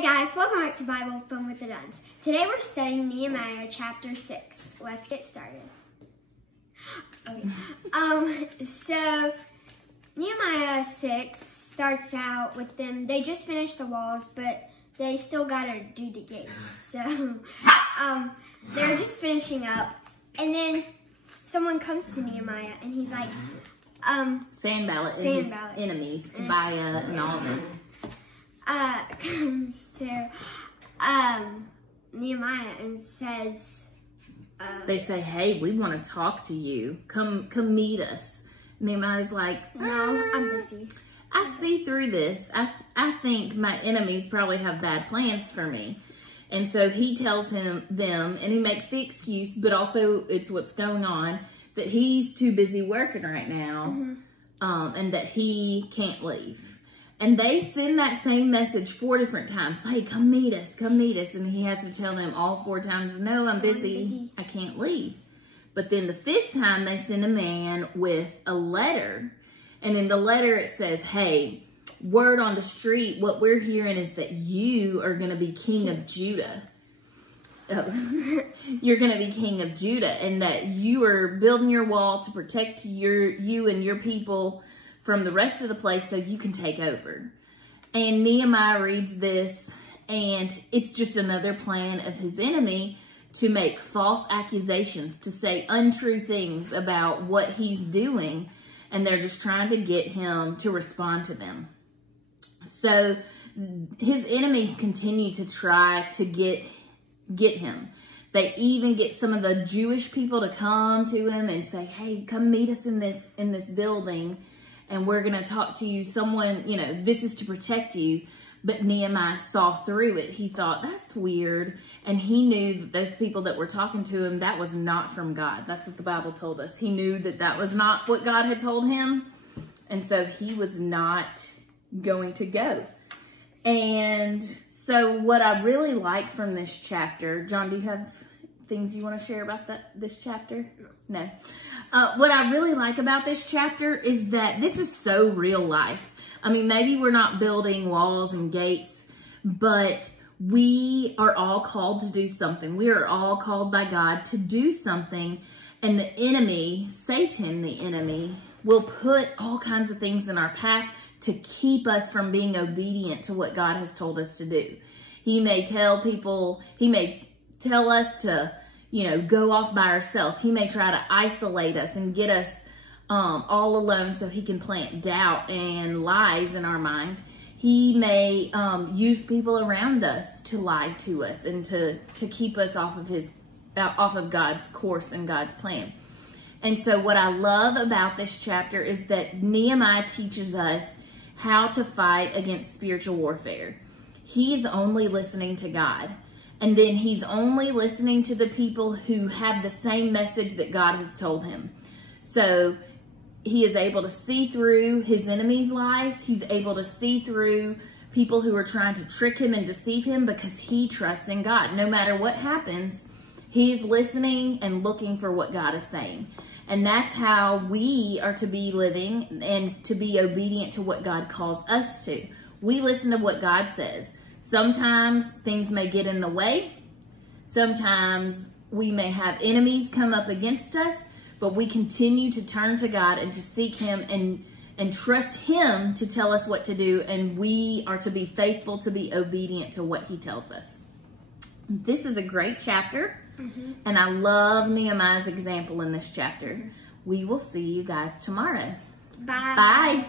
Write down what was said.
Hey guys, welcome back to Bible Fun with the Nuns. Today we're studying Nehemiah chapter 6. Let's get started. Okay. So Nehemiah 6 starts out with them. They just finished the walls, but they still gotta do the gates. So they're just finishing up, and then someone comes to Nehemiah and he's like, Sanballat and his enemies, Tobiah and all of them. Comes to Nehemiah and says, they say, hey, we want to talk to you. Come meet us. Nehemiah's like, no, I'm busy. I see through this. I think my enemies probably have bad plans for me. And so he tells them, and he makes the excuse, but also it's what's going on, that he's too busy working right now, and that he can't leave. And they send that same message 4 different times. Hey, come meet us, come meet us. And he has to tell them all 4 times, no, I'm busy. I can't leave. But then the 5th time, they send a man with a letter. And in the letter, it says, hey, word on the street, what we're hearing is that you are going to be king of Judah. You're going to be king of Judah. And that you are building your wall to protect you and your people from the rest of the place so you can take over. And Nehemiah reads this, and it's just another plan of his enemy to make false accusations, to say untrue things about what he's doing, and they're just trying to get him to respond to them. So his enemies continue to try to get him. They even get some of the Jewish people to come to him and say, hey, come meet us in this building, and we're going to talk to you. Someone, this is to protect you. But Nehemiah saw through it. He thought, that's weird. And he knew that those people that were talking to him, that was not from God. That's what the Bible told us. He knew that that was not what God had told him. And so he was not going to go. And so what I really like from this chapter, John, do you have things you want to share about this chapter? No. What I really like about this chapter is that this is so real life. I mean, maybe we're not building walls and gates, but we are all called to do something. We are all called by God to do something. And the enemy, Satan, the enemy, will put all kinds of things in our path to keep us from being obedient to what God has told us to do. He may tell us to, go off by ourselves. He may try to isolate us and get us all alone so he can plant doubt and lies in our mind. He may use people around us to lie to us and to keep us off of God's course and God's plan. And so what I love about this chapter is that Nehemiah teaches us how to fight against spiritual warfare. He's only listening to God. And then he's only listening to the people who have the same message that God has told him. So he is able to see through his enemies' lies. He's able to see through people who are trying to trick him and deceive him because he trusts in God. No matter what happens, he's listening and looking for what God is saying. And that's how we are to be living and to be obedient to what God calls us to. We listen to what God says. Sometimes things may get in the way. Sometimes we may have enemies come up against us, but we continue to turn to God and to seek him and trust him to tell us what to do. And we are to be faithful, to be obedient to what he tells us. This is a great chapter. And I love Nehemiah's example in this chapter. We will see you guys tomorrow. Bye. Bye.